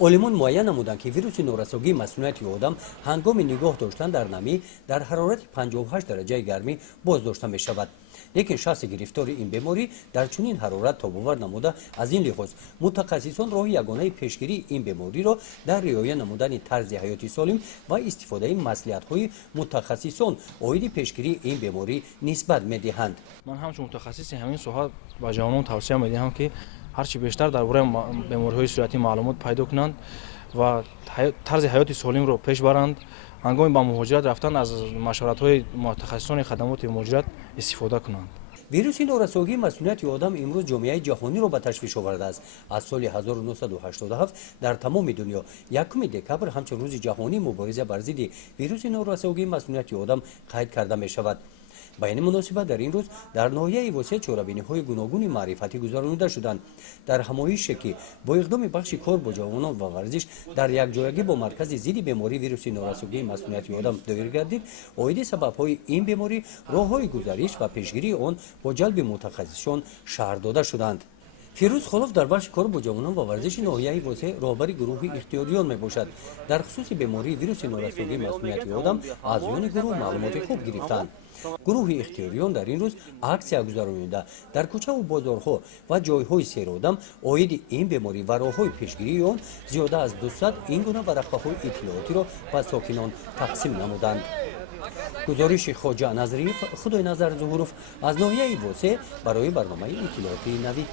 олимон муайян намуданд ки вируси норасогии масмумияти одам ҳангоми нигоҳ доштан дар намӣ дар ҳарорати 58 дараҷаи гармӣ боздошта мешавад. лекин шахси гирифтори ин беморӣ дар чунин ҳарорат тобовар намуда аз ин лиҳоз мутахассисон роҳи ягонаи пешгирии ин бемориро дар риоя намудани тарзи ҳаёти солим ва истифодаи маслиҳатҳои мутахассисон оиди пешгирии ин беморӣ нисбат медиҳанд. ман ҳамчун мутахассиси ҳамин соҳа ба ҷавонон тавсия медиҳам ки ҳарчи бештар дар бораи бемориҳои суръатӣ маълумот пайдо кунанд ва тарзи ҳаёти солимро пеш баранд. ҳангоми ба муҳоҷират рафтан аз машваратҳои мутахассисони хадамоти муҳоҷират истифода кунанд. вируси норасогии масмумияти одам имрӯз ҷомеаи ҷаҳониро ба ташвиш овардааст. аз соли 1987 дар тамоми дунё 1 декабр ҳамчун рӯзи ҷаҳонии мубориза бар зидди вируси норасогии масмумияти одам қайд карда мешавад. ба ин муносибат дар ин рӯз дар ноҳияи восеъ чорабиниҳои гуногуни маърифатӣ гузаронида шуданд. дар ҳамоише ки бо иқдоми бахши кор бо ҷавонон ва варзиш дар якҷоягӣ бо маркази зидди бемории вируси норасогии масмумияти одам доир гардид, оиди сабабҳои ин беморӣ, роҳҳои гузариш ва пешгирии он бо ҷалби мутахассисон шаҳр дода шуданд. фирӯз холов дар бахши кор бо ҷавонон ва варзиши ноҳияи восеъ роҳбари гурӯҳи ихтиёриён мебошад. дар хусуси бемории вируси норасогии масмумияти одам аъзоёни гурӯҳ маълумоти хуб гирифтанд. гурӯҳи ихтиёриён дар ин рӯз аксия гузаронида дар кӯчаву бозорҳо ва ҷойҳои серодам оиди ин беморӣ ва роҳҳои пешгирии он зиёда аз 200 ин гуна варақаҳои иттилоотиро ба сокинон тақсим намуданд. гузориши хоҷа назриев, худоиназар зуҳуров аз ноҳияи восеъ барои барномаи иттилоотии навид.